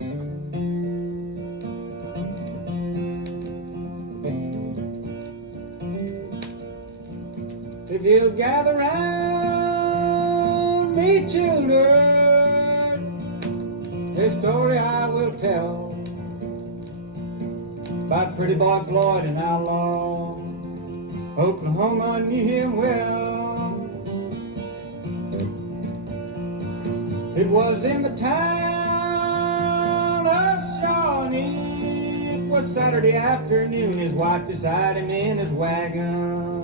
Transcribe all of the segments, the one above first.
If you'll gather round me, children, this story I will tell about Pretty Boy Floyd and outlaw Oklahoma, knew him well. It was in the town of Shawnee. It was Saturday afternoon. His wife beside him in his wagon.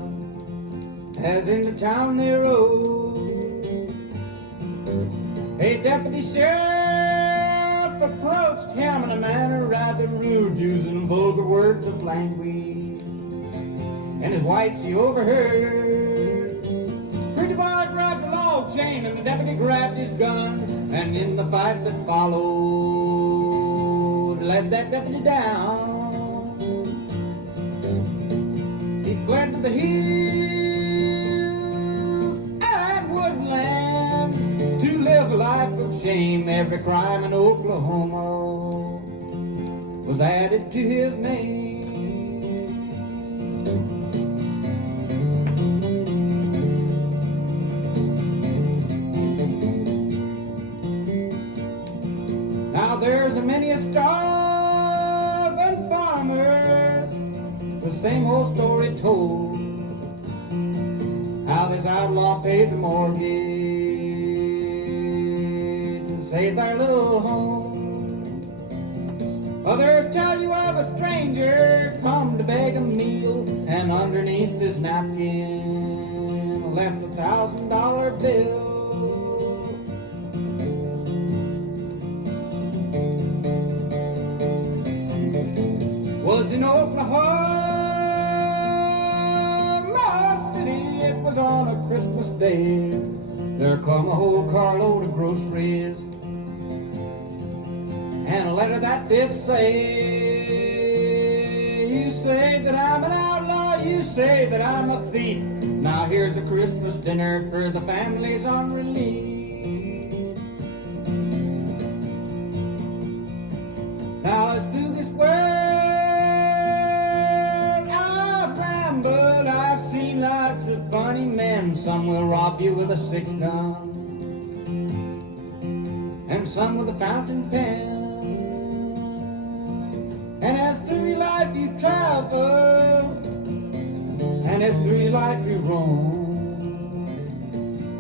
As into town they rode, a deputy sheriff approached him in a manner rather rude, using vulgar words of language. And his wife, she overheard. Pretty boy grabbed a log chain and the deputy grabbed his gun. And in the fight that followed, led that deputy down. He fled to the hills and woodland to live a life of shame. Every crime in Oklahoma was added to his name. Now there's a many a starving farmers, the same old story told, how this outlaw paid the mortgage and saved their little home. Others tell you of a stranger come to beg a meal, and underneath his napkin left $1,000 bill. Was in Oklahoma City, it was on a Christmas day. There come a whole carload of groceries and a letter that did say, you say that I'm an outlaw, you say that I'm a thief. Now here's a Christmas dinner for the families on relief. Now as through this world but I've seen lots of funny men. Some will rob you with a 6-gun, and some with a fountain pen. And as through your life you travel, and as through your life you roam,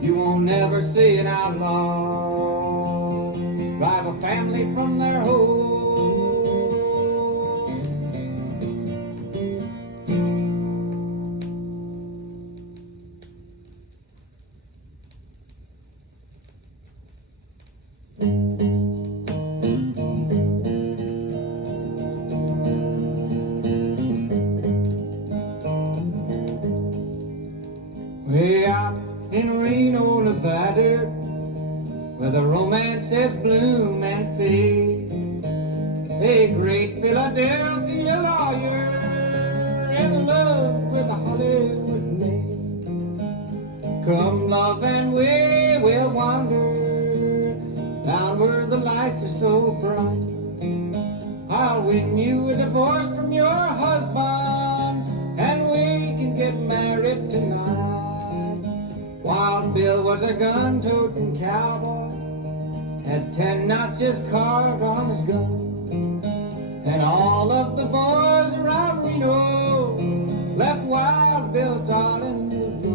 you won't never see an outlaw drive a family from their home. Way out in Reno, Nevada, where the romances bloom and fade, a great Philadelphia lawyer in love with a Hollywood maid. Come love and we will wander down where the lights are so bright. I'll win you a divorce from your husband, and we can get married tonight. Wild Bill was a gun-toting cowboy, had 10 notches carved on his gun, and all of the boys around Reno left Wild Bill's darling to go.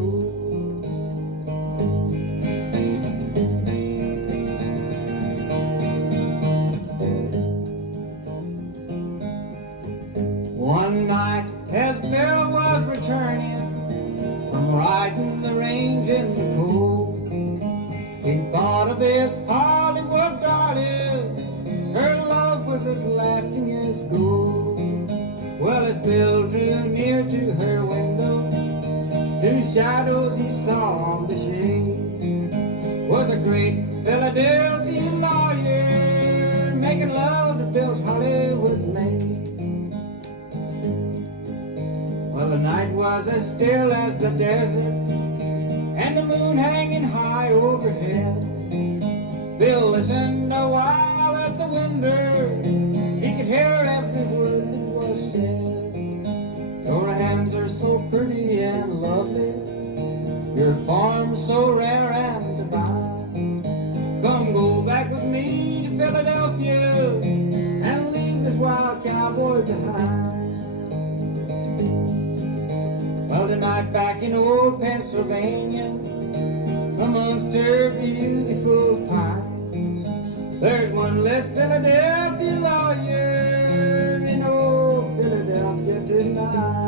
One night as Bill was returning from riding the range in the cold, he thought of his Hollywood darling. Her love was as lasting as gold. Well, as Bill drew near to her window, 2 shadows he saw on the shade was a great Philadelphia lawyer making love to Bill's Hollywood maid. Well, the night was as still as the desert, and the moon hanging high overhead. Bill listened a while at the window farm so rare and divine. Come go back with me to Philadelphia and leave this wild cowboy behind. Well, tonight back in old Pennsylvania, amongst her beautiful pines, there's one less Philadelphia lawyer in old Philadelphia tonight.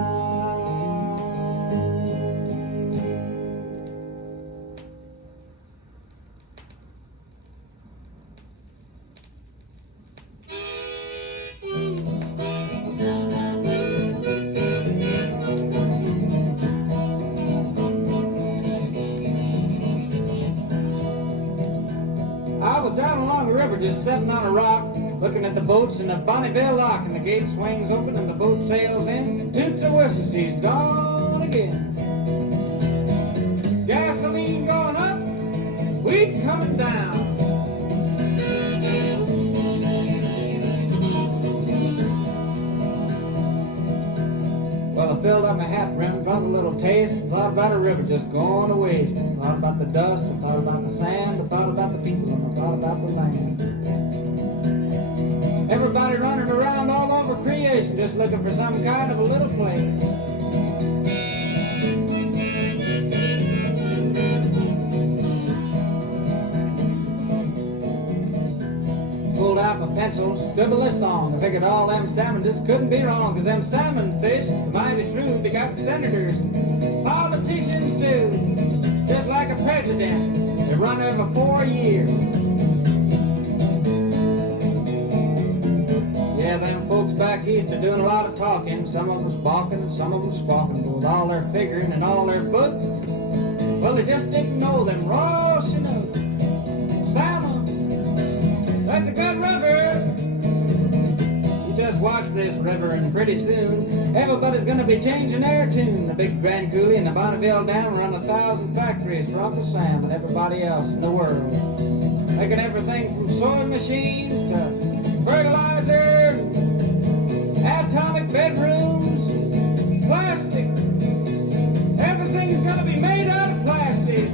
I was down along the river just sitting on a rock, looking at the boats in the Bonneville lock, and the gate swings open and the boat sails in. Toots a whistle, she's gone again. Gasoline going up, wheat coming down. Well, I filled up my hat brim, drunk a little taste, thought about a river just going to waste. I thought about the dust, I thought about the sand, I thought about the people, and I thought about the land. Everybody running around all over creation, just looking for some kind of a little place. Pulled out my pencil, scribbled this song. I figured all them salmon just couldn't be wrong, 'cause them salmon fish, mighty shrewd, they got senators and politicians too. Just like a president, they run every 4 years. Yeah, them folks back east are doing a lot of talking. Some of them squawking and some of them squawking. But with all their figuring and all their books, well, they just didn't know them raw Chinook. Salmon, that's a good river. You just watch this river and pretty soon everybody's gonna be changing their tune. The big Grand Coulee and the Bonneville Dam run 1,000 factories for Uncle Sam and everybody else in the world, making everything from sewing machines to fertilizer, atomic bedrooms, plastic. Everything's gonna be made out of plastic.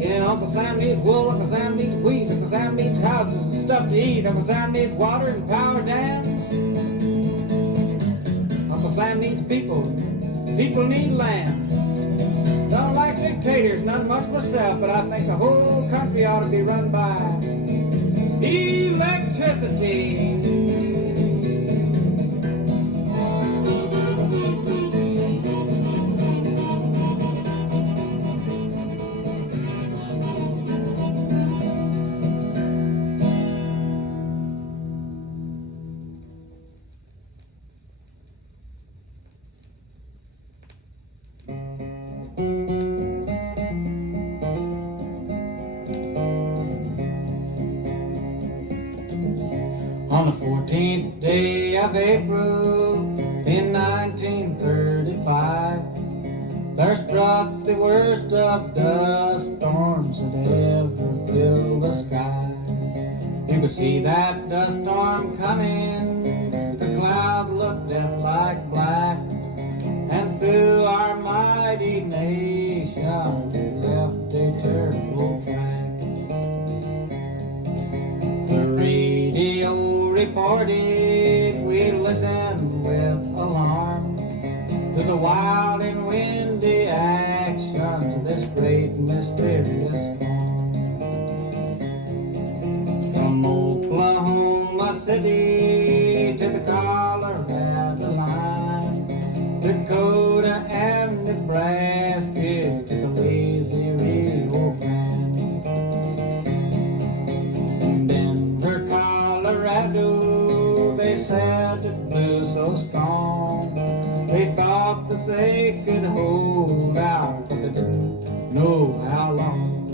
Yeah, Uncle Sam needs wool, Uncle Sam needs wheat, Uncle Sam needs houses and stuff to eat, Uncle Sam needs water and power dams. Uncle Sam needs people. People need land. Don't like dictators, not much myself, but I think the whole country ought to be run by electricity. On the 14th day of April in 1935, there struck the worst of dust storms that ever filled the sky. You could see that dust storm coming, the cloud looked death-like black, and through our mighty nation it left a terrible track. The radio reported, we listened with alarm to the wild and windy actions of this great mysterious storm. From Oklahoma City to the Colorado line, Dakota and Nebraska to the lazy Rio Grande, and Denver, Colorado, they said it blew so strong they thought that they could hold out, but they didn't know how long.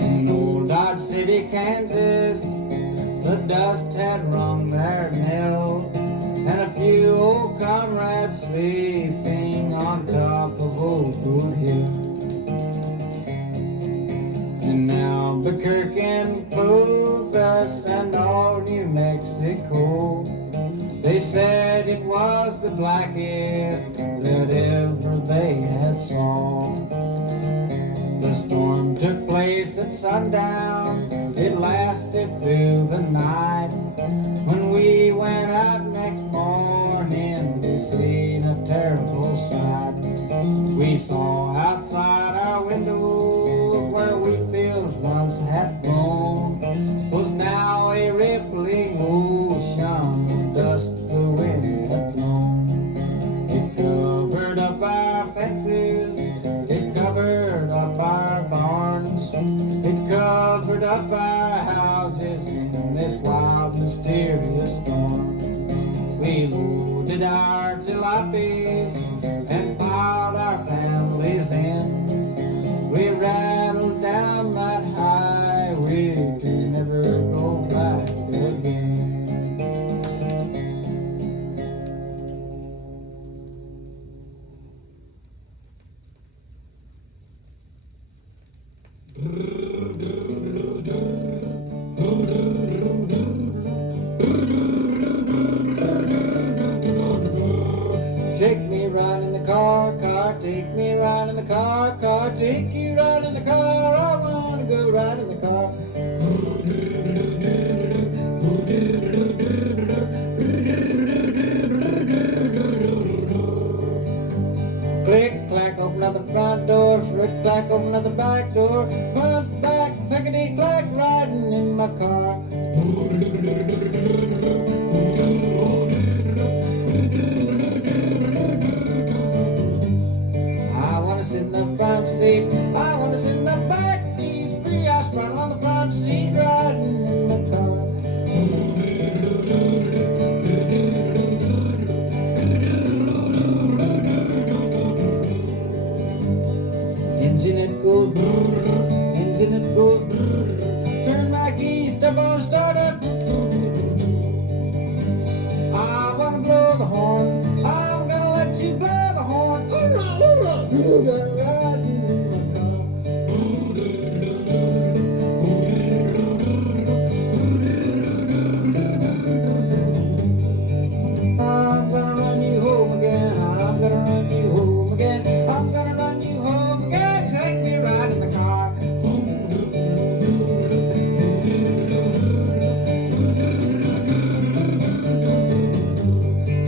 In old Dodge City, Kansas, the dust had rung their knell, and a few old comrades sleeping on top of old Good Hill. And now awfully cold. They said it was the blackest that ever they had saw. The storm took place at sundown, it lasted through the night. When we went out next morning, we seen a terrible sight. We saw outside our windows where wheat fields once had blown was now a rippling ocean of dust the wind had blown. It covered up our fences, it covered up our barns, it covered up our houses in this wild, mysterious storm. We loaded our jalopies and piled our families in. We rattled down that highway to never go back again. Take me right in the car, car, take me right in the car, car, take you right in the car, I wanna go right in the car. Click, clack, open up the front door, flick, clack, open up the back door, front, back, clickety, clack, riding in my car. I wanna sit in the front seat, I wanna sit in the back seat, free, I sprung on the front seat, riding in the car. Engine it goes, engine it goes, turn my key, step on starter. I wanna blow the horn, I'm gonna let you blow the horn. Hoorah, hoorah, hoorah, riding in my car. I'm gonna run you home again, I'm gonna run you home again, I'm gonna run you home again, take me right in the car.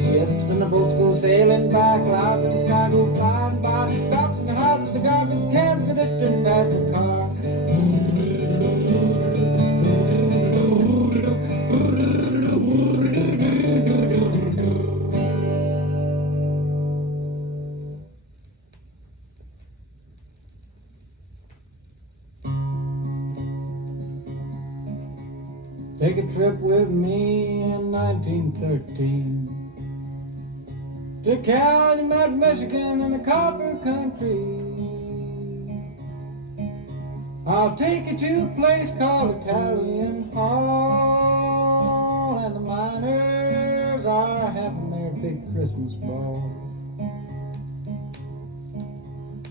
Ships and the boats go sailing by, clouds in the sky go flying by, cops in the houses, the garbage cans, get it in past the car. Take a trip with me in 1913 to Calumet, Michigan in the copper country. I'll take you to a place called Italian Hall, and the miners are having their big Christmas ball.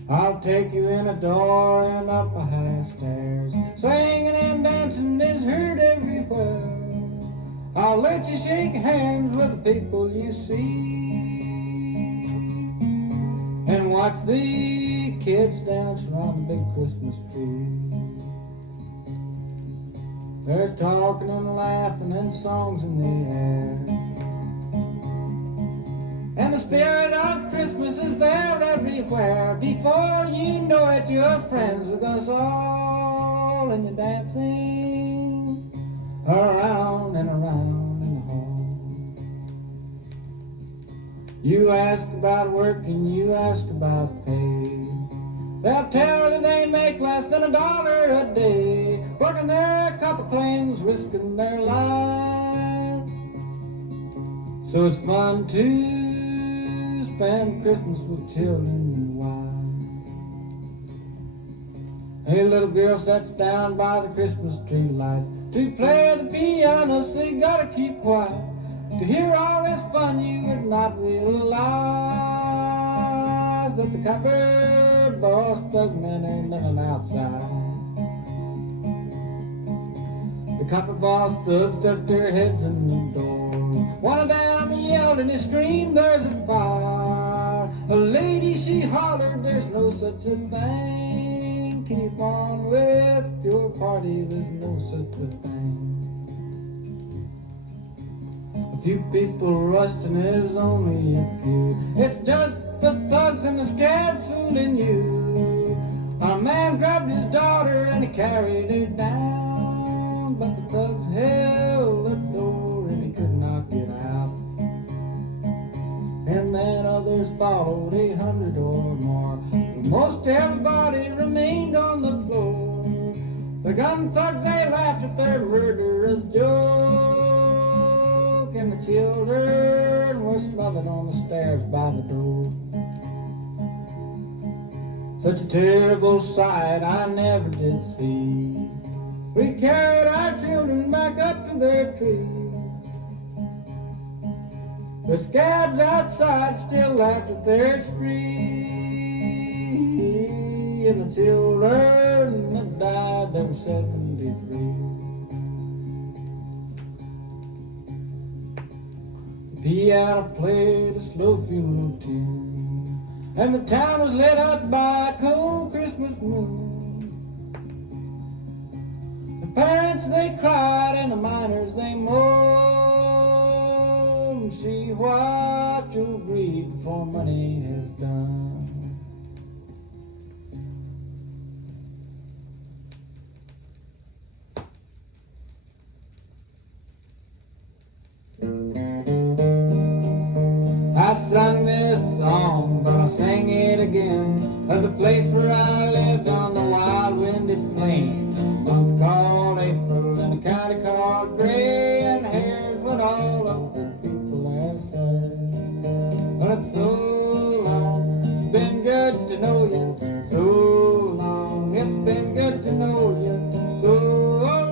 I'll take you in a door and up a high stairs, singing and dancing is heard everywhere. I'll let you shake hands with the people you see, and watch the kids dance around the big Christmas tree. There's talking and laughing and songs in the air, and the spirit of Christmas is there everywhere. Before you know it, you're friends with us all, and you're dancing around and around in the hall. You ask about work and you ask about pay. They'll tell you they make less than $1 a day, working their copper claims, risking their lives. So it's fun to spend Christmas with children and wives. A little girl sits down by the Christmas tree lights to play the piano, so you gotta keep quiet. To hear all this fun, you would not realize that the copper boss thug men are living outside. The couple boss thugs stuck their heads in the door. One of them yelled and he screamed, there's a fire. A lady, she hollered, there's no such a thing. Keep on with your party, there's no such a thing. A few people rushed and there's only a few. It's just the thugs and the scabs fooling you. Our man grabbed his daughter and he carried her down, but the thugs held the door and he could not get out. And then others followed, 800 or more. But most everybody remained on the floor. The gun thugs, they laughed at their murderous joke, and the children were smothered on the stairs by the door. Such a terrible sight I never did see. We carried our children back up to their tree. The scabs outside still laughed at their spree, and the children that died, they were 73. The piano played a slow funeral tune, and the town was lit up by a cold Christmas moon. The parents, they cried, and the miners, they moaned. See what you'll grieve before money has done. I sung this song, but I'll sing it again, of the place where I lived on the wild windy plain. A month called April and a county called Gray, and here's what all of the people have said. But it's so long, it's been good to know you. So long, it's been good to know you. So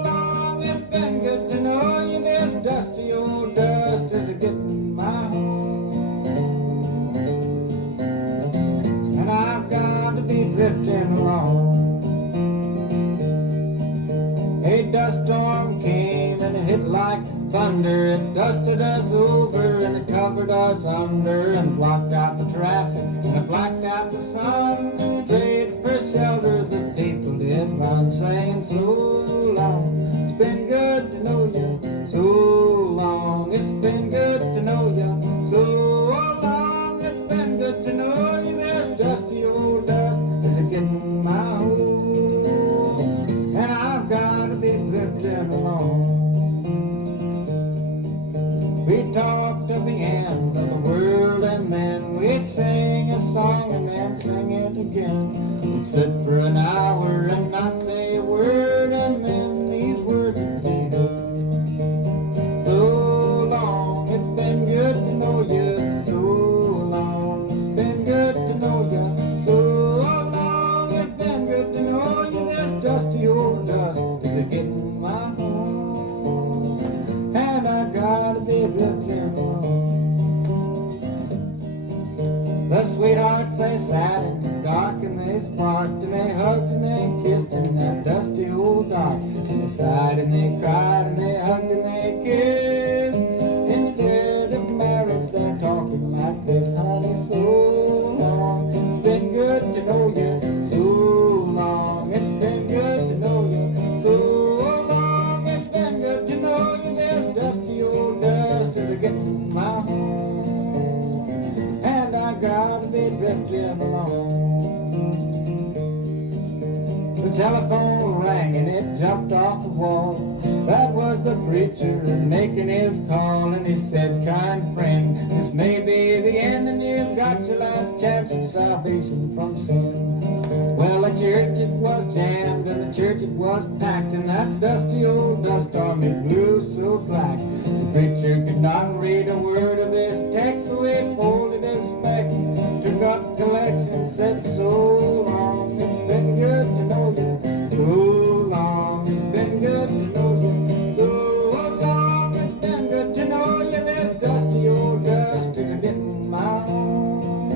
long, it's been good to know you. This dusty old dust is getting my home, and I've got to be drifting along. A dust storm came and it hit like thunder. It dusted us over and it covered us under, and blocked out the traffic and it blacked out the sun. Prayed for shelter, the people did run, saying so long, it's been good to know you. So long, it's been good to know you. So long, it's been good to know you. This dusty old dust is getting my home, and I've got to be drifting along. We talked of the end of the world, and then we'd sing a song and then sing it again. We'd sit for an hour and not say a word, and then these words would be heard. So long, it's been good to know you. So long, it's been good to know you. So long, it's been good to know you. This dusty old dust is getting my home, and I gotta be drifting along. The sweethearts, they sat in the dark and they sparked and they hugged and they kissed in that dusty old dark. And they sighed and they cried and they hugged and they kissed. Instead of marriage, they're talking like this, honey. So long, it's been good to know you. So long, it's been good to know you. So long, it's been good to know you. This dusty old dust is getting my home, and I gotta be drifting along. The telephone rang and it jumped off the wall. That was the preacher making his call, and he said, kind friend, this may be the end, and you've got your last chance of salvation from sin. Well, the church, it was jammed, and the church, it was packed, and that dusty old dust storm, it blew so black. The preacher could not read a word of this text, so he folded his specs, took up collection, said, so long, it's been good to know you. So long, it's been good to know you. So long, it's been good to know you. This dusty old dust is getting my home,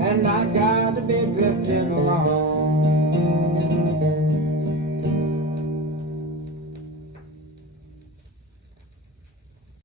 and I gotta be drifting